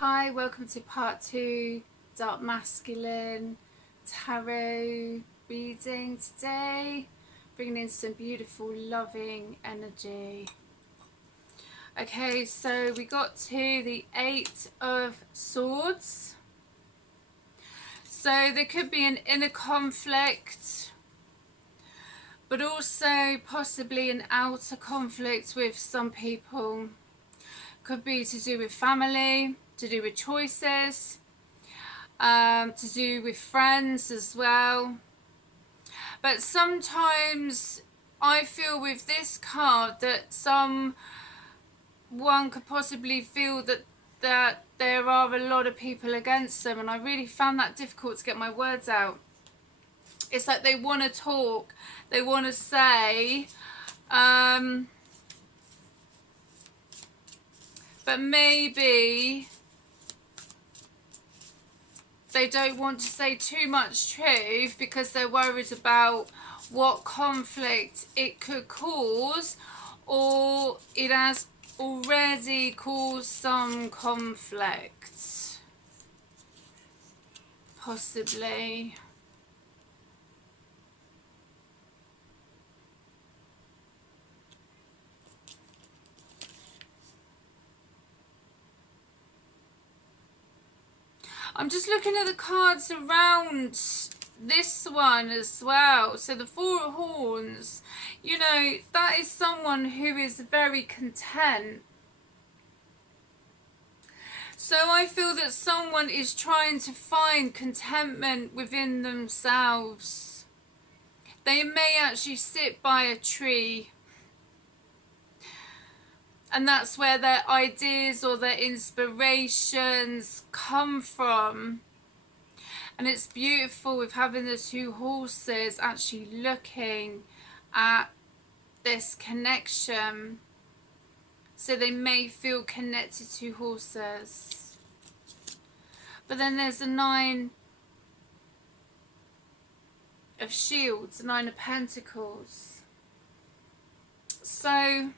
Hi, welcome to part 2 Dark Masculine Tarot reading today, bringing in some beautiful loving energy. Okay, so we got to the 8 of Swords. So there could be an inner conflict, but also possibly an outer conflict with some people. Could be to do with family, to do with choices, to do with friends as well. But sometimes I feel with this card that someone could possibly feel that there are a lot of people against them, and I really found that difficult to get my words out. It's like they want to talk, they want to say, but maybe they don't want to say too much truth because they're worried about what conflict it could cause, or it has already caused some conflict, possibly. I'm just looking at the cards around this one as well. So the Four of Horns, you know, that is someone who is very content. So I feel that someone is trying to find contentment within themselves. They may actually sit by a tree, and that's where their ideas or their inspirations come from. And it's beautiful with having the two horses actually looking at this connection. So they may feel connected to horses. But then there's the Nine of Shields, the Nine of Pentacles. So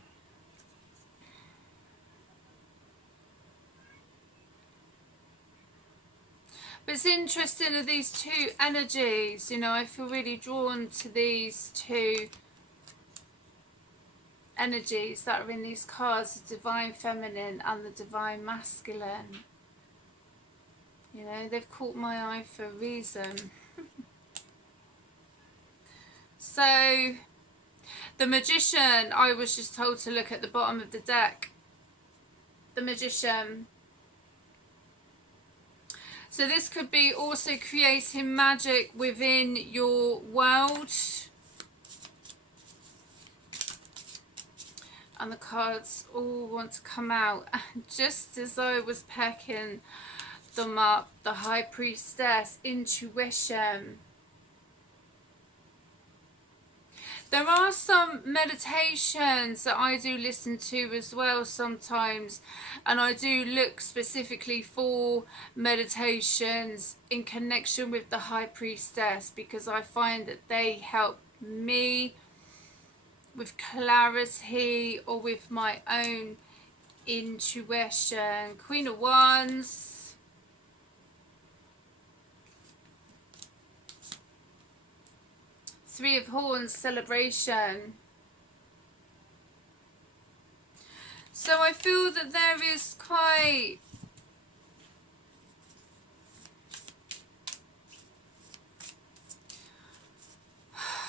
but it's interesting that these two energies, you know, I feel really drawn to these two energies that are in these cards, the Divine Feminine and the Divine Masculine. You know, they've caught my eye for a reason. So, the Magician, I was just told to look at the bottom of the deck. The Magician. So this could be also creating magic within your world. And the cards all want to come out. And just as I was packing them up, the High Priestess, Intuition. There are some meditations that I do listen to as well sometimes, and I do look specifically for meditations in connection with the High Priestess because I find that they help me with clarity or with my own intuition. Queen of Wands. Three of Horns, Celebration. So I feel that there is quite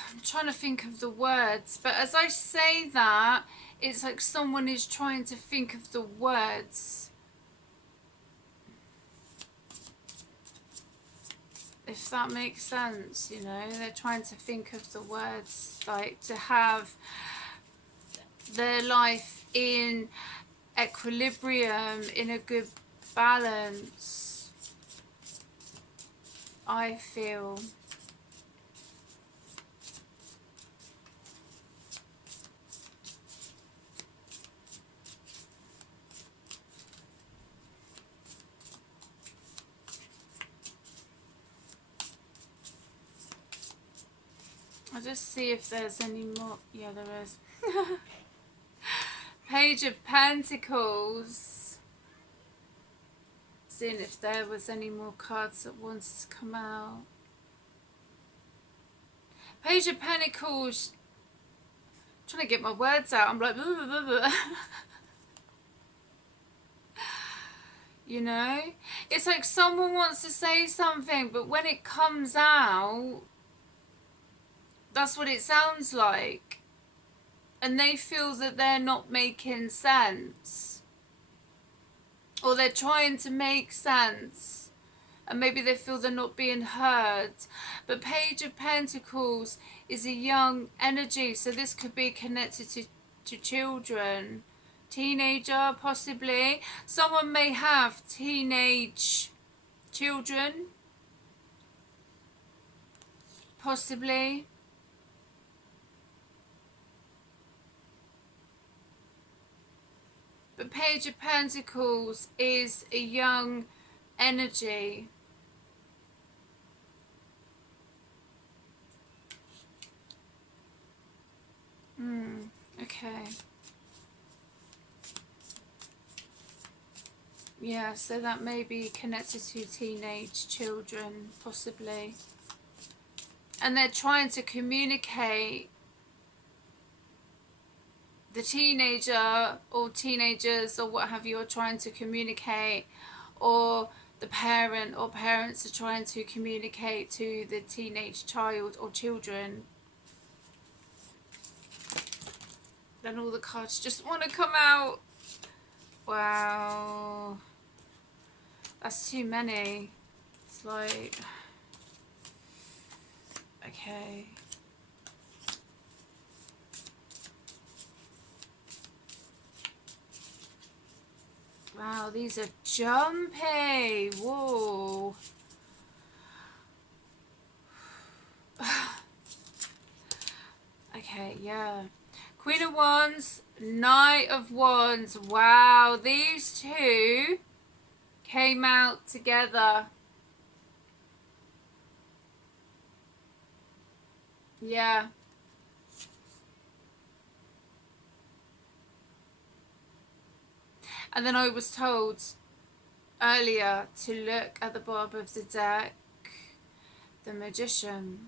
I'm trying to think of the words, but as I say that, it's like someone is trying to think of the words. If that makes sense, you know, they're trying to think of the words, like to have their life in equilibrium, in a good balance, I feel. I'll just see if there's any more. Yeah, there is. Page of Pentacles. seeing if there was any more cards that wanted to come out. Page of Pentacles. I'm trying to get my words out. I'm like, blah, blah, blah, blah. You know? It's like someone wants to say something, but when it comes out, that's what it sounds like. And they feel that they're not making sense. Or they're trying to make sense. And maybe they feel they're not being heard. But Page of Pentacles is a young energy. So this could be connected to children. Teenager, possibly. Someone may have teenage children. Possibly. But Page of Pentacles is a young energy. Okay. Yeah, so that may be connected to teenage children, possibly. And they're trying to communicate, the teenager or teenagers or what have you are trying to communicate, or the parent or parents are trying to communicate to the teenage child or children. Then all the cards just want to come out. Wow. That's too many. It's like... Okay. Wow, these are jumpy. Whoa. Okay, yeah. Queen of Wands, Knight of Wands. Wow, these two came out together. Yeah. And then I was told earlier to look at the bottom of the deck. The Magician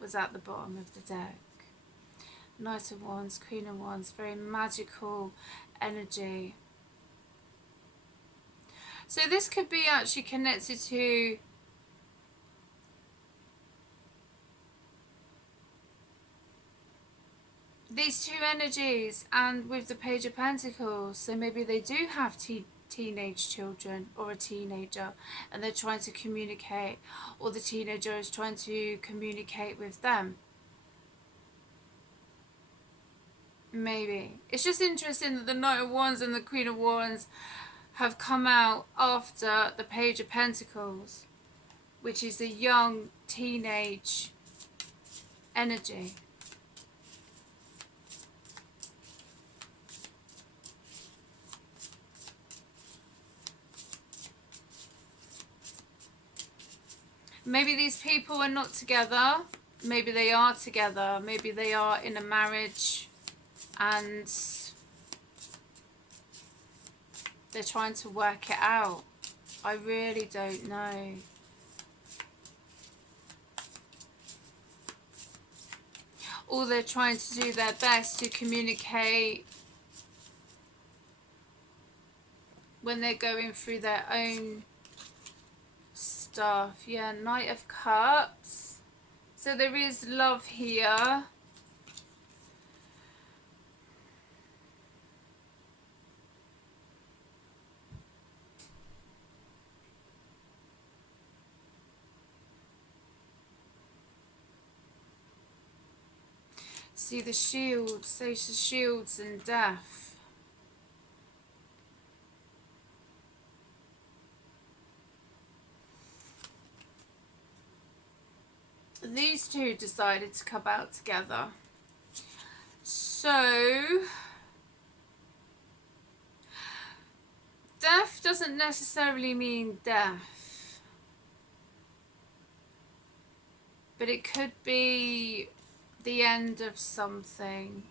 was at the bottom of the deck. Knight of Wands, Queen of Wands, very magical energy. So this could be actually connected to these two energies, and with the Page of Pentacles. So maybe they do have teenage children or a teenager, and they're trying to communicate, or the teenager is trying to communicate with them. Maybe. It's just interesting that the Knight of Wands and the Queen of Wands have come out after the Page of Pentacles, which is a young teenage energy. Maybe these people are not together. Maybe they are together. Maybe they are in a marriage and they're trying to work it out. I really don't know. Or they're trying to do their best to communicate when they're going through their own stuff. Yeah, Knight of Cups. So there is love here. See the shields, Ace of Shields and Death. These two decided to come out together. So, death doesn't necessarily mean death, but it could be the end of something.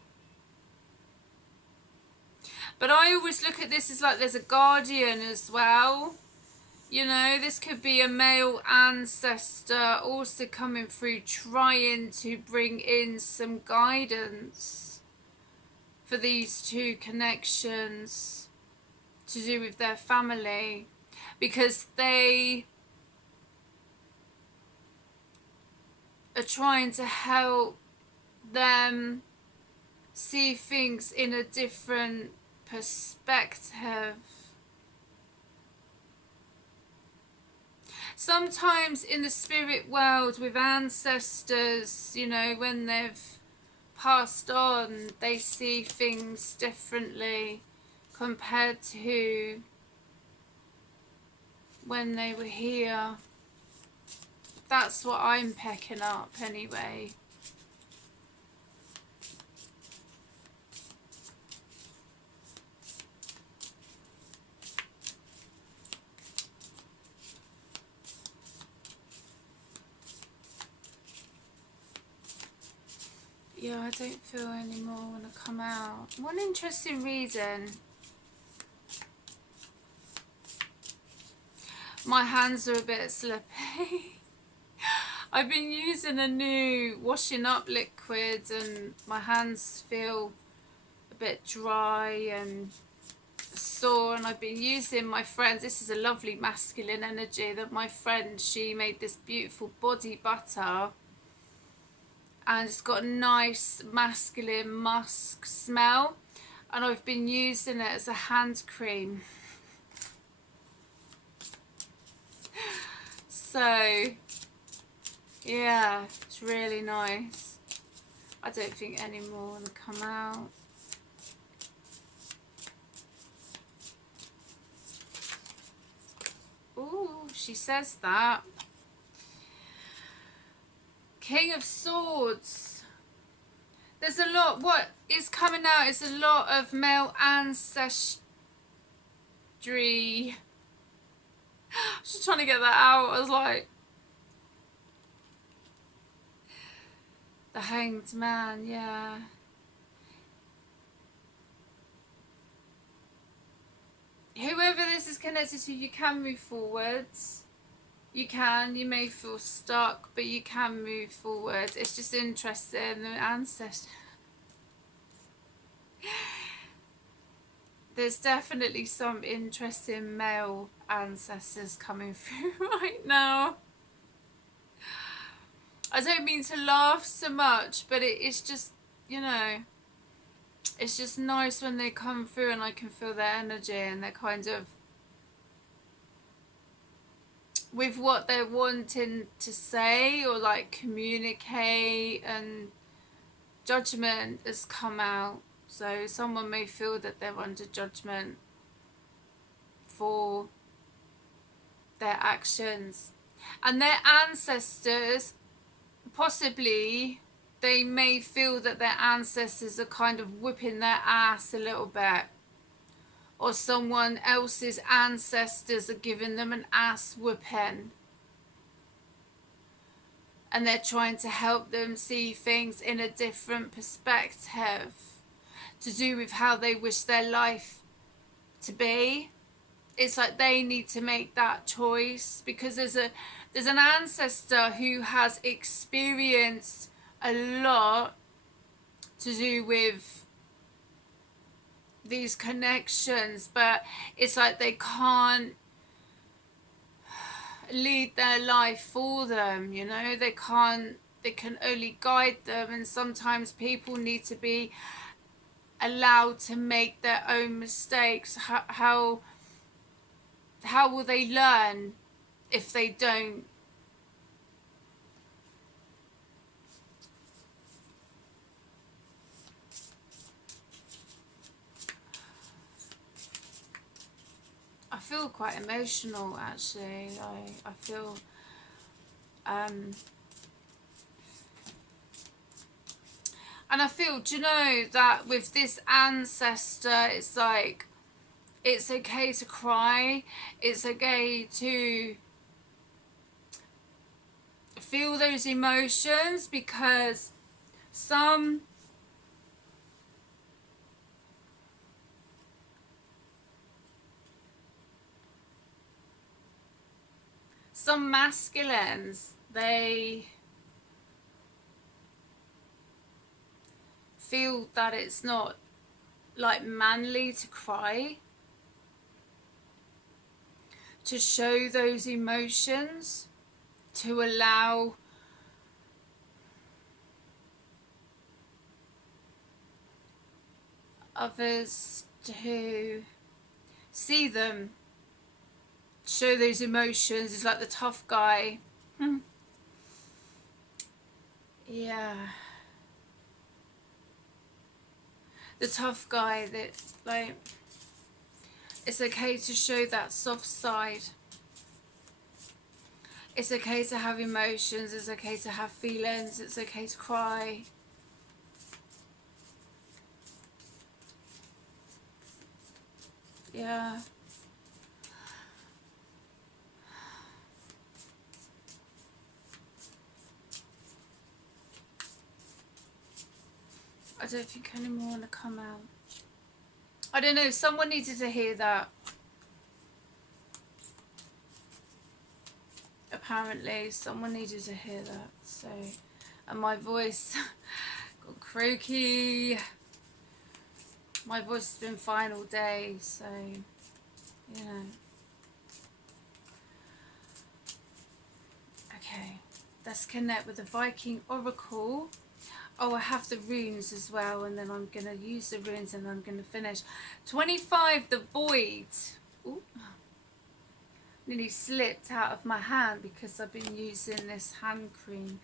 But I always look at this as like there's a guardian as well. You know, this could be a male ancestor also coming through, trying to bring in some guidance for these two connections to do with their family, because they are trying to help them see things in a different perspective. Sometimes in the spirit world with ancestors, you know, when they've passed on, they see things differently compared to when they were here. That's what I'm picking up anyway. Yeah, I don't feel any more want to come out. One interesting reading. My hands are a bit slippy. I've been using a new washing up liquid and my hands feel a bit dry and sore, and I've been using my friend's, this is a lovely masculine energy that my friend, she made this beautiful body butter and it's got a nice masculine musk smell, and I've been using it as a hand cream. So yeah, it's really nice. I don't think any more want to come out. Ooh, she says that. King of Swords. There's a lot, what is coming out is a lot of male ancestry. I was just trying to get that out. I was like, the Hanged Man, yeah. Whoever this is connected to, you can move forwards. You may feel stuck, but you can move forward. It's just interesting, the ancestors. There's definitely some interesting male ancestors coming through right now. I don't mean to laugh so much, but it's just, you know, it's just nice when they come through and I can feel their energy and they're kind of with what they're wanting to say or like communicate, and judgment has come out. So someone may feel that they're under judgment for their actions, and their ancestors, possibly they may feel that their ancestors are kind of whipping their ass a little bit, or someone else's ancestors are giving them an ass whooping, and they're trying to help them see things in a different perspective to do with how they wish their life to be. It's like they need to make that choice, because there's an ancestor who has experienced a lot to do with these connections, but it's like they can't lead their life for them, you know. They can only guide them, and sometimes people need to be allowed to make their own mistakes. How will they learn if they don't? I feel quite emotional actually. I feel and I feel, do you know, that with this ancestor, it's like, it's okay to cry, it's okay to feel those emotions, because some some masculines, they feel that it's not like manly to cry, to show those emotions, to allow others to see them, show those emotions. It's like the tough guy. Yeah. The tough guy that, like, it's okay to show that soft side. It's okay to have emotions. It's okay to have feelings. It's okay to cry. Yeah. I don't think anyone want to come out. I don't know, someone needed to hear that. Apparently, someone needed to hear that. So, and my voice got croaky. My voice has been fine all day, so, you know. Okay, let's connect with the Viking Oracle. Oh, I have the runes as well, and then I'm going to use the runes and I'm going to finish. 25, the Void. Ooh. Nearly slipped out of my hand because I've been using this hand cream.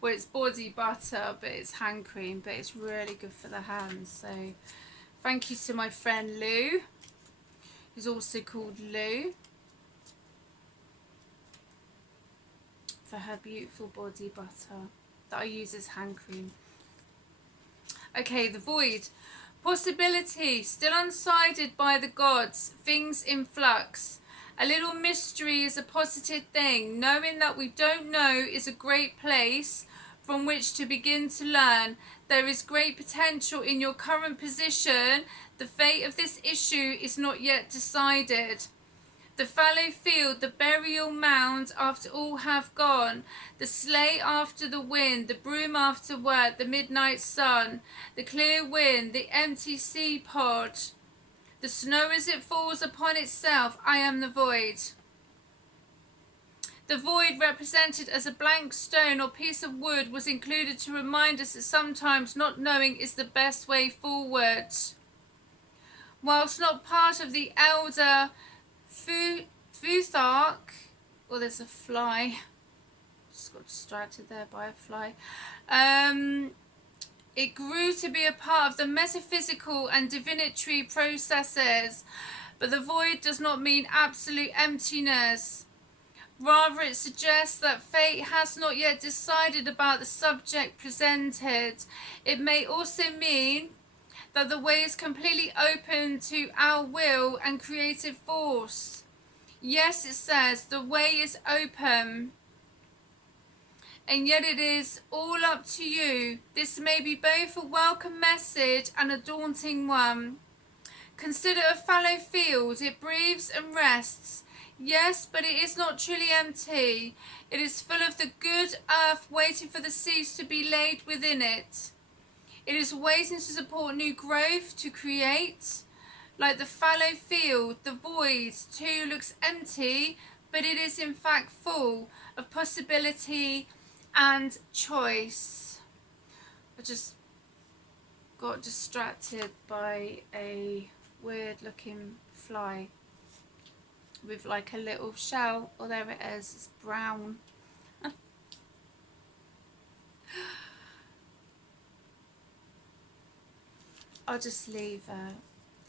Well, it's body butter, but it's hand cream, but it's really good for the hands. So thank you to my friend Lou, who's also called Lou, for her beautiful body butter that I use as hand cream. Okay, the Void. Possibility, still undecided by the gods, things in flux. A little mystery is a positive thing. Knowing that we don't know is a great place from which to begin to learn. There is great potential in your current position. The fate of this issue is not yet decided. The fallow field, the burial mound after all have gone, the sleigh after the wind, the broom after work, the midnight sun, the clear wind, the empty sea pod, the snow as it falls upon itself, I am the void. The void, represented as a blank stone or piece of wood, was included to remind us that sometimes not knowing is the best way forward. Whilst not part of the elder Futhark, oh, there's a fly. Just got distracted there by a fly. It grew to be a part of the metaphysical and divinatory processes, but the void does not mean absolute emptiness. Rather, it suggests that fate has not yet decided about the subject presented. It may also mean that the way is completely open to our will and creative force. Yes, it says the way is open, and yet it is all up to you. This may be both a welcome message and a daunting one. Consider a fallow field. It breathes and rests. Yes, but it is not truly empty. It is full of the good earth waiting for the seeds to be laid within it. It is waiting to support new growth, to create. Like the fallow field, the void too looks empty, but it is in fact full of possibility and choice. I just got distracted by a weird looking fly with like a little shell. Oh, there it is. It's brown. I'll just leave it.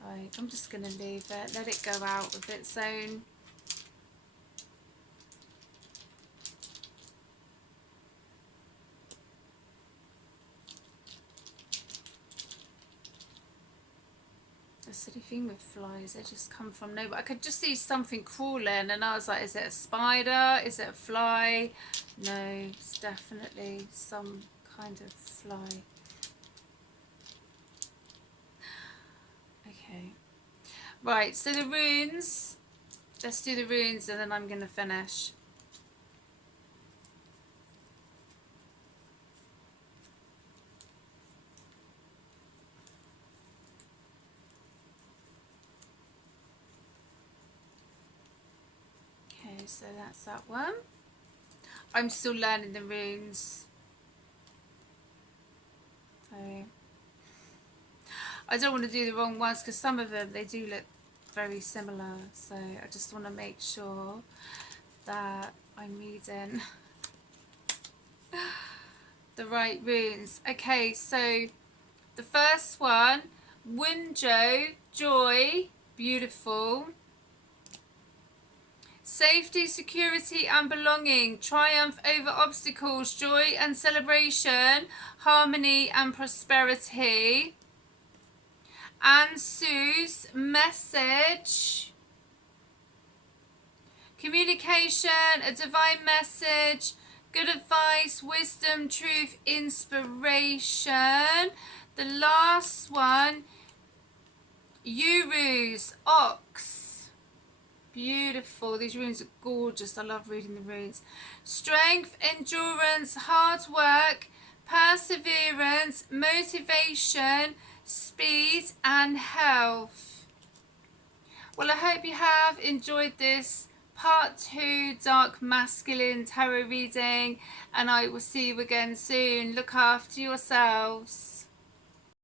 Like, I'm just going to leave it. Let it go out of its own. The silly thing with flies, they just come from nowhere. I could just see something crawling and I was like, is it a spider? Is it a fly? No, it's definitely some kind of fly. Okay. Right, so the runes let's do the runes and then I'm going to finish. Okay, so that's that one. I'm still learning the runes. So I don't want to do the wrong ones because some of them, they do look very similar. So I just want to make sure that I'm reading the right runes. Okay, so the first one, Wunjo, joy, beautiful. Safety, security and belonging, triumph over obstacles, joy and celebration, harmony and prosperity. And Sue's message, communication, a divine message, good advice, wisdom, truth, inspiration. The last one, Uru's ox. Beautiful. These runes are gorgeous. I love reading the runes. Strength, endurance, hard work, perseverance, motivation, speed and health. Well, I hope you have enjoyed this part 2 dark masculine tarot reading, and I will see you again soon. Look after yourselves.